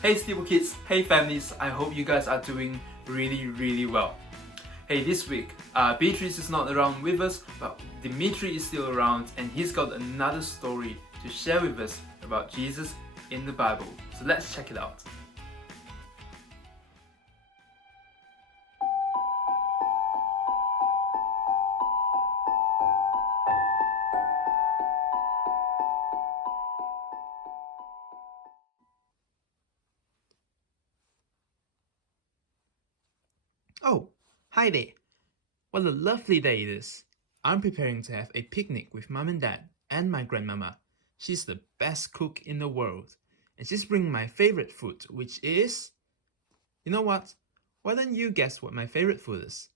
Hey Steeple kids, hey families, I hope you guys are doing really well. Hey, this week, Beatrice is not around with us, but Dimitri is still around and he's got another story to share with us about Jesus in the Bible. So let's check it out. Oh, hi there. What a lovely day it is. I'm preparing to have a picnic with mom and dad and my grandmama. She's the best cook in the world. And she's bringing my favorite food, which is... You know what? Why don't you guess what my favorite food is?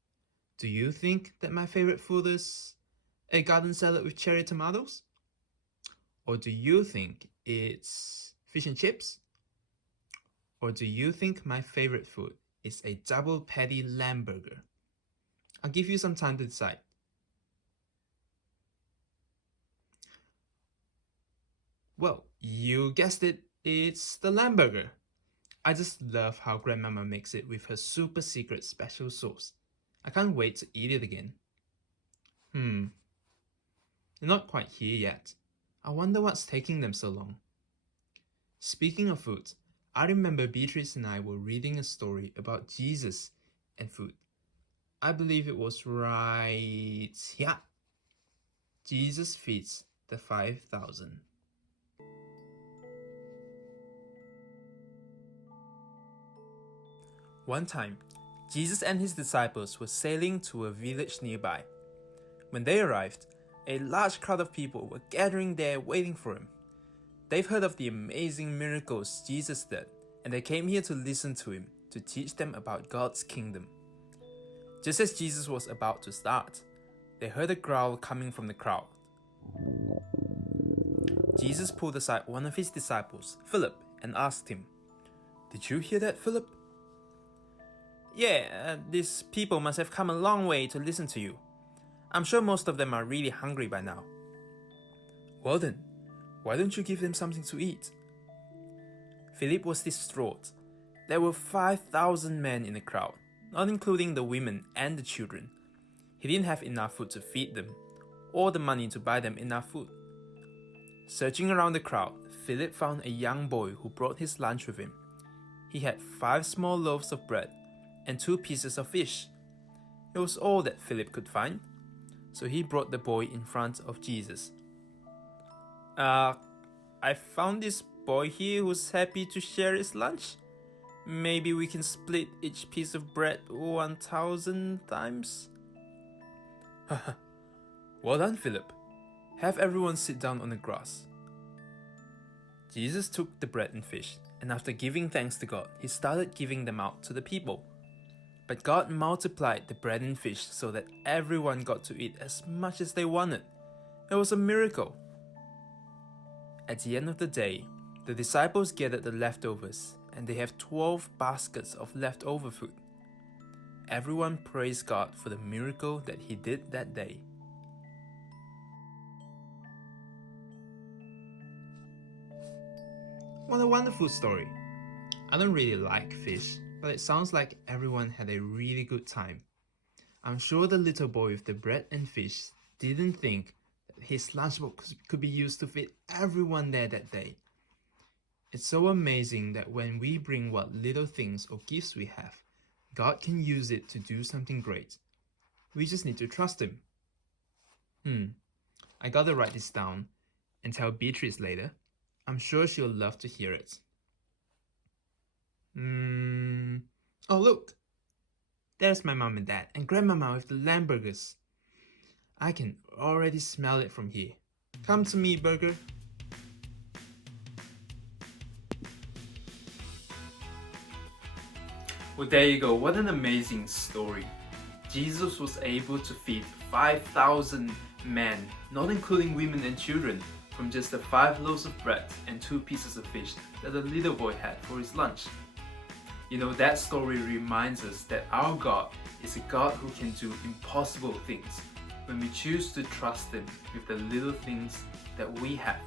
Do you think that my favorite food is a garden salad with cherry tomatoes? Or do you think it's fish and chips? Or do you think my favorite food is a double patty lamb burger? I'll give you some time to decide. Well, you guessed it, it's the lamb burger. I just love how Grandmama makes it with her super secret special sauce. I can't wait to eat it again. They're not quite here yet. I wonder what's taking them so long. Speaking of food, I remember Beatrice and I were reading a story about Jesus and food. I believe it was right... yeah. Jesus feeds the 5,000. One time, Jesus and his disciples were sailing to a village nearby. When they arrived, a large crowd of people were gathering there waiting for him. They've heard of the amazing miracles Jesus did, and they came here to listen to him, to teach them about God's kingdom. Just as Jesus was about to start, they heard a growl coming from the crowd. Jesus pulled aside one of his disciples, Philip, and asked him, "Did you hear that, Philip?" "Yeah, these people must have come a long way to listen to you. I'm sure most of them are really hungry by now." "Well then, why don't you give them something to eat?" Philip was distraught. There were 5,000 men in the crowd, not including the women and the children. He didn't have enough food to feed them, or the money to buy them enough food. Searching around the crowd, Philip found a young boy who brought his lunch with him. He had 5 small loaves of bread and 2 pieces of fish. It was all that Philip could find, so he brought the boy in front of Jesus. I found this boy here who's happy to share his lunch. Maybe we can split each piece of bread 1,000 times?" "Well done, Philip. Have everyone sit down on the grass." Jesus took the bread and fish, and after giving thanks to God, he started giving them out to the people. But God multiplied the bread and fish so that everyone got to eat as much as they wanted. It was a miracle. At the end of the day, the disciples gathered the leftovers, and they have 12 baskets of leftover food. Everyone praised God for the miracle that he did that day. What a wonderful story. I don't really like fish, but it sounds like everyone had a really good time. I'm sure the little boy with the bread and fish didn't think that his lunchbox could be used to feed everyone there that day. It's so amazing that when we bring what little things or gifts we have, God can use it to do something great. We just need to trust him. I gotta write this down and tell Beatrice later. I'm sure she'll love to hear it. Oh look! There's my mom and dad and grandmama with the lamb burgers. I can already smell it from here. Come to me, burger. Well, there you go. What an amazing story. Jesus was able to feed 5,000 men, not including women and children, from just the 5 loaves of bread and 2 pieces of fish that the little boy had for his lunch. You know, that story reminds us that our God is a God who can do impossible things when we choose to trust him with the little things that we have.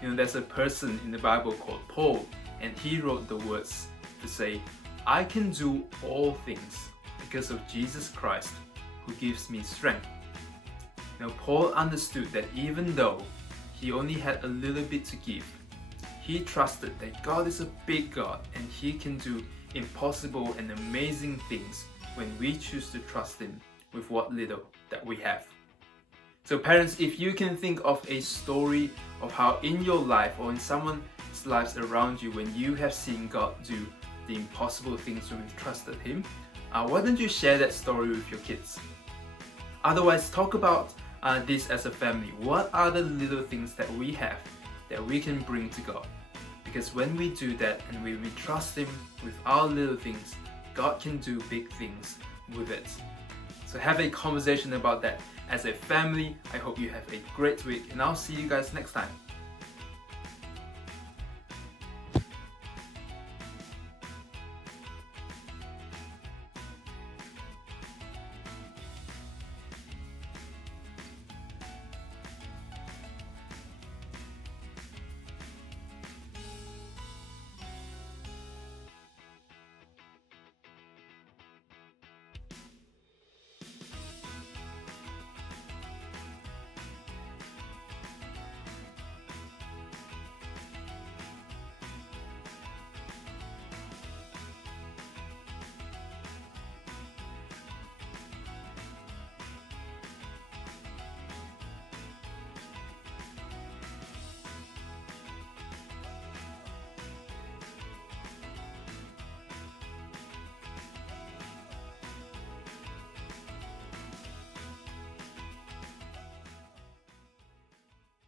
You know, there's a person in the Bible called Paul, and he wrote the words to say, "I can do all things because of Jesus Christ who gives me strength." Now Paul understood that even though he only had a little bit to give, he trusted that God is a big God and he can do impossible and amazing things when we choose to trust him with what little that we have. So parents, if you can think of a story of how in your life or in someone's lives around you when you have seen God do the impossible things when you've trusted him, why don't you share that story with your kids? Otherwise, talk about this as a family. What are the little things that we have that we can bring to God? Because when we do that and when we trust him with our little things, God can do big things with it. So have a conversation about that as a family. I hope you have a great week and I'll see you guys next time.